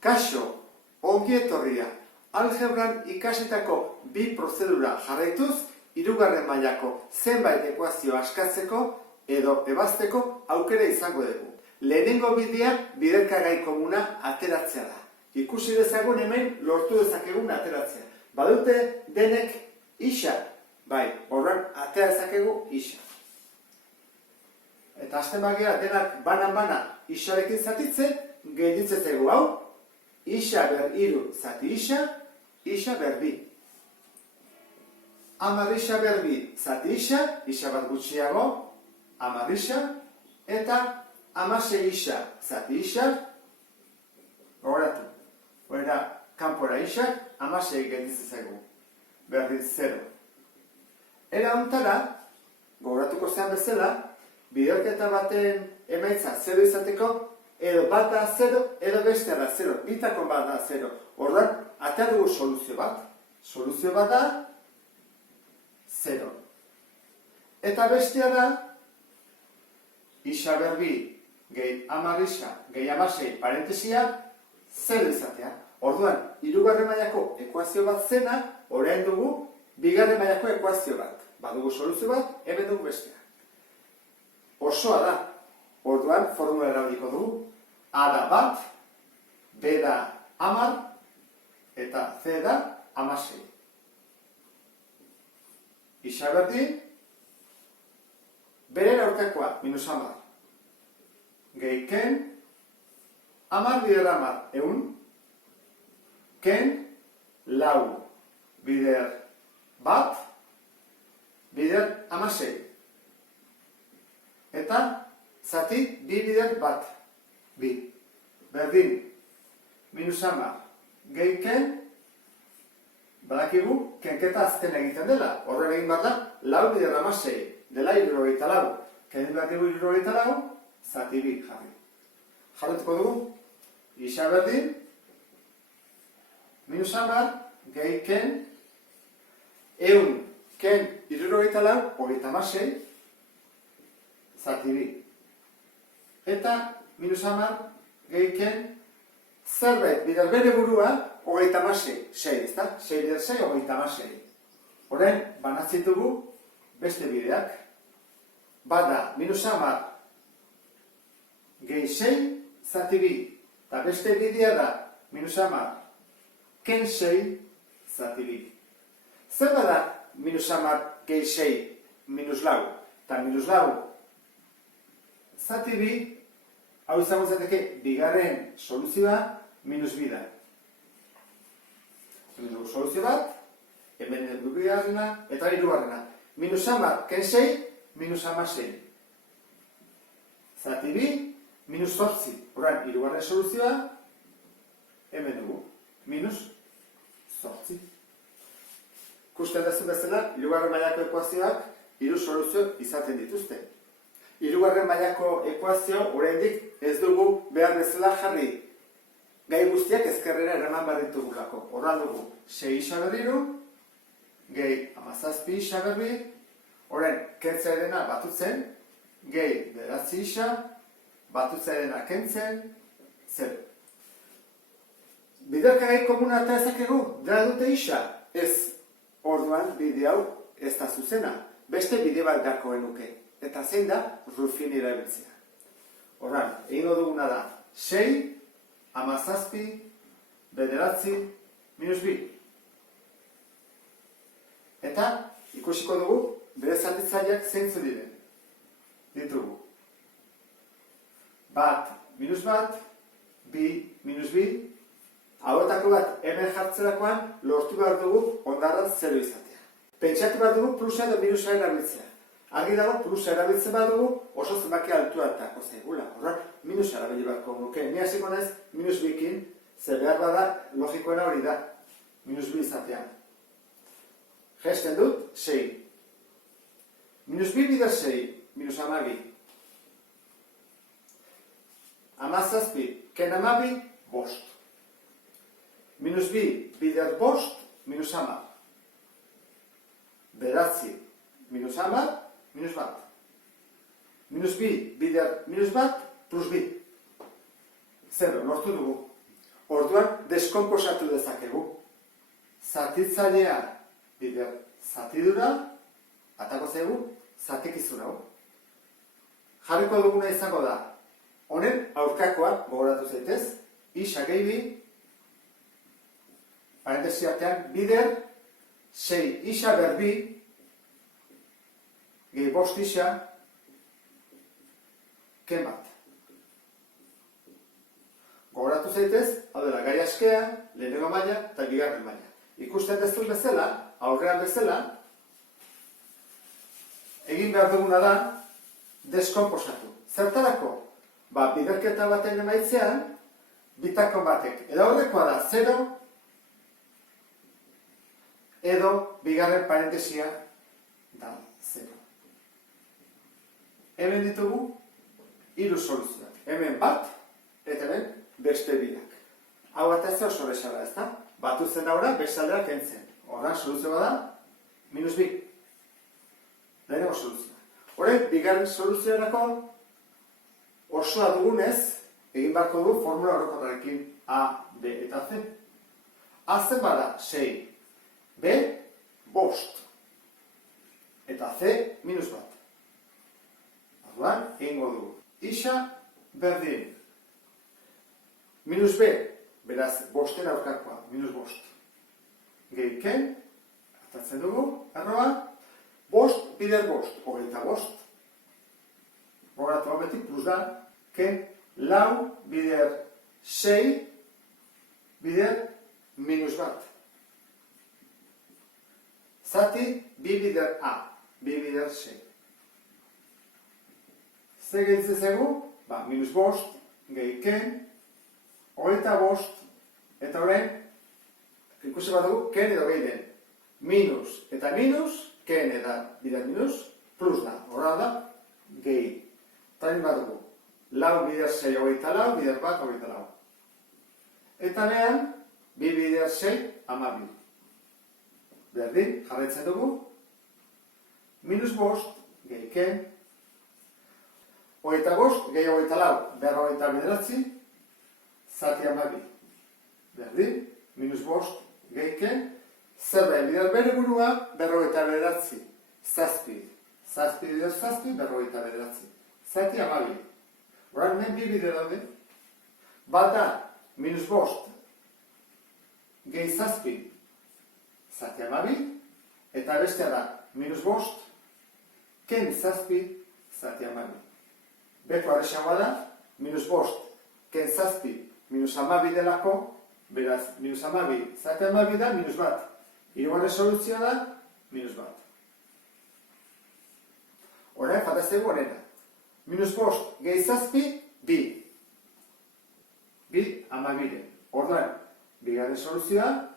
Kaixo, ongi etorria, algebran ikasitako bi prozedura jarraituz, hirugarren mailako zenbait ekuazio askatzeko edo ebazteko aukera izango dugu. Lehenengo bidea biderkagai komuna ateratzea da. Ikusi dezagun hemen lortu dezakegun ateratzea. Badute denek isa, bai, horren atera dezakegu isa. Eta hasten bagea denak banan-bana isarekin zatitzen, gelditzen zaigu hau, isa ber hiru zati isa, isa ber bi. 10 isa ber bi zati isa, isa bat gutxiago, 10 isa, eta 16 isa zati isa, gogoratu, horrela kanpora isak, 16 gelditzen zaigu, berdin 0. Era hontara, gogoratuko zean bezala, biderketa baten emaitza 0 izateko, edo bat da 0, edo bestea da 0, bitakon bat da 0. Orduan, atea dugu soluzio bat. Soluzio bat da 0. Eta bestea da, isa berbi gehi 10 isa gehi 16 parentesia 0 izatea. Orduan, hirugarren mailako ekuazio bat zena, orain dugu bigarren mailako ekuazio bat. Badugu soluzio bat, hemen dugu bestea. Osoa da. Orduan, formula erabiliko dugu. A da bat, B da 10, eta C da 16. Isa berdi, beren aurkakoa, minus 10. Gehi ken, 10 bider 10, 100. Ken, lau bider bat, bider 16. Eta, zati, bi bider bat, bi. Berdin, minus 10, gehi ken, badakigu, kenketa azken egiten dela. Horren egin bat da, lau bider 16, dela 74. Ken badakigu 74, zati bi jarri. Jarretuko dugu, isa berdin, minus 10, gehi ken, 100, ken 74, 36, zati bi. Eta, minus 10, gehi ken, zerbait bider bere burua, 36, 6, ezta? 6 bider 6, 36. Horren, banatzen dugu beste bideak. Bada, minus 10, gehi 6, zati bi. Eta beste bidea da, minus 10, ken 6, zati bi. Zer bada, minus 10, gehi 6, minus lau. Eta minus lau, zati bi, hau izango zateke, bigarren soluzioa, minus bi da. Hemen dugu soluzio bat, hemen dugu bigarrena, eta hirugarrena. Minus 10, ken 6, minus 16. Zati bi, minus 8. Horan, hirugarren soluzioa, hemen dugu, minus 8. Kusten dezu bezala, hirugarren mailako ekuazioak, hiru soluzio izaten dituzte. Hirugarren mailako ekuazio, oraindik ez dugu behar bezala jarri. Gai guztiak ezkerrera eraman behar ditugulako. Horran dugu, 6 isa berriru, gehi 17 isa berri, orain, kentzea edena batutzen, gehi 9 isa, batutzea edena kentzen, 0. Biderkagai komuna eta ezakegu, dela dute isa, ez orduan bide hau ez da zuzena. Beste bide bat garko genuke. Eta zein da, Ruffin erabiltzea. Horran, egingo duguna da, 6, 17, 9, minus 2. Eta, ikusiko dugu, bere zatitzaileak zeintzu diren. Ditugu. Bat, minus bat, bi, minus bi. Hauetako bat, hemen jartzerakoan, lortu behar dugu ondarra 0 izatea. Pentsatu behar dugu plusa edo minusa erabiltzea. Argi dago, plusa erabiltzen badugu, oso zenbaki altua eta zaigula. Horrak, minus erabili beharko nuke. Ni hasiko naiz, minus bikin, zer behar bada, logikoena hori da. Minus bi izatean. Gesten dut, 6. Minus bi bider 6, minus 12. 17, ken 12, bost. Minus bi bider bost, minus 10. Beratzi, minus 10, minus bat. Minus bi bider minus bat, plus bi. 0, lortu dugu. Orduan, deskonposatu dezakegu. Zatitzailea bider zatidura, atako zaigu, zatikizun hau. Jarriko duguna izango da, honen aurkakoa gogoratu zaitez, isa gehi bi, parentesi artean, bider, 6 isa berbi, gehi 5 isa, ken bat. Gogoratu zaitez, hau dela, gai askea, lehenengo maila eta bigarren maila. Ikusten dezun bezala, aurrean bezala, egin behar duguna da, deskonposatu. Zertarako? Biderketa baten emaitzean, bitakon batek. Edo horrekoa da 0, edo bigarren parentesia da 0. Hemen ditugu, 3 soluzioak. Hemen bat, eta hemen beste biak. Hau bat ez oso lesara, ez da? Batu zen daura, bestaldera kentzen. Horran soluzioa da, -2. Lehenengo soluzioa. Horrek, bigarren soluzioarako osoa dugunez, egin barko du formula orokorrarekin A, B eta C. A zen bada 6, B, 5, eta C, -1. Orduan, egingo dugu. Isa berdin. -B, beraz, 5-en aurkakoa, -5. Gehiken, hartatzen dugu, erroa, 5 bider 5, 25. Gogoratu hau beti, plus da, ken 4 bider 6 bider -1. Zati, 2 bider A, 2 bider 6. Zer gehitzen zegu? -5, gehiken, 25, eta horrein, ikusi bat dugu, ken edo gehi den. Minus eta minus, ken eta bider minus, plus da. Horra da, gehi. Tarin bat dugu, 4 bider 6, 24, bider bat, 24. Eta nean, 2 bider 6, 12. Berdin, jarraitzen dugu, -5, gehi ken, 25, gehi 24, berra 29, zati 12. Berdin, -5, gehi ken, zer da, bider bere burua, berra 29, zazpi. Zazpi bider zazpi, berra 29. Zati 12. Horan, hemen 2 bider daude. Bat da, -5, gehi zazpi, zati 12, eta bestea da, -5, ken zazpi, zati 12. Beko arrexagoa da, -5, ken zazpi, -12 delako, beraz, -12, zati 12 da, -1. Hirugarren soluzioa da, -1. Horrein, fataztegu horrena. -5, gehi zazpi, 2. 2, 12. Orduan, bigarren soluzioa,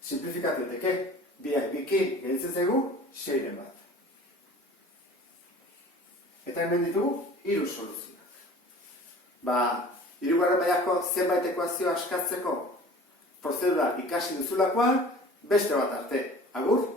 simplifikatu eteke. Biak bikin gehitzen zaigu, 6 bat. Eta hemen ditugu, 3 soluzioak. Hirugarren mailako zenbait ekuazioa askatzeko prozedura ikasi duzulakoa, beste bat arte. Agur!